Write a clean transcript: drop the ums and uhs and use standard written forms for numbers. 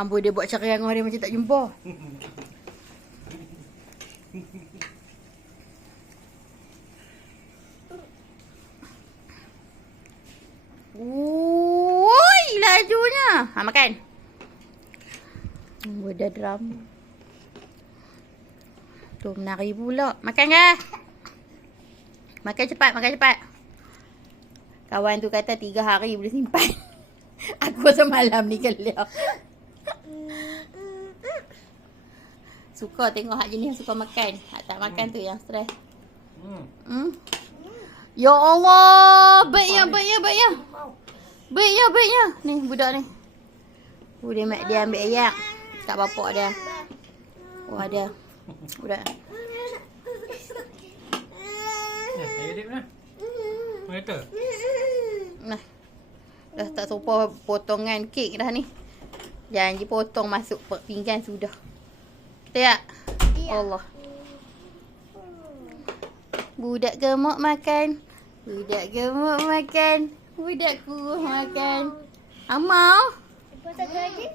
Amboi dia buat cara yang orang macam tak jumpa. Woi, lajunya. Ha, makan. Amboi dah drama. Tu menari pula. Makan ke? Makan cepat, makan cepat. Kawan tu kata 3 hari boleh simpan. Aku semalam ni keliau. Suka tengok hak jenis suka makan. Hak tak makan tu yang stres. Ya Allah, baiknya, baiknya, baiknya. Baiknya, baiknya. Ni budak ni. Dia ambil ayak kat bapak dia. Wah, dia. Budak. Adik mana? Mereka? Nah. Dah tak sopa potongan kek dah ni. Janji potong masuk pinggan sudah. Tak? Ya. Allah. Budak gemuk makan. Budak gemuk makan. Budak kurus makan. Amal. Lepas satu lagi.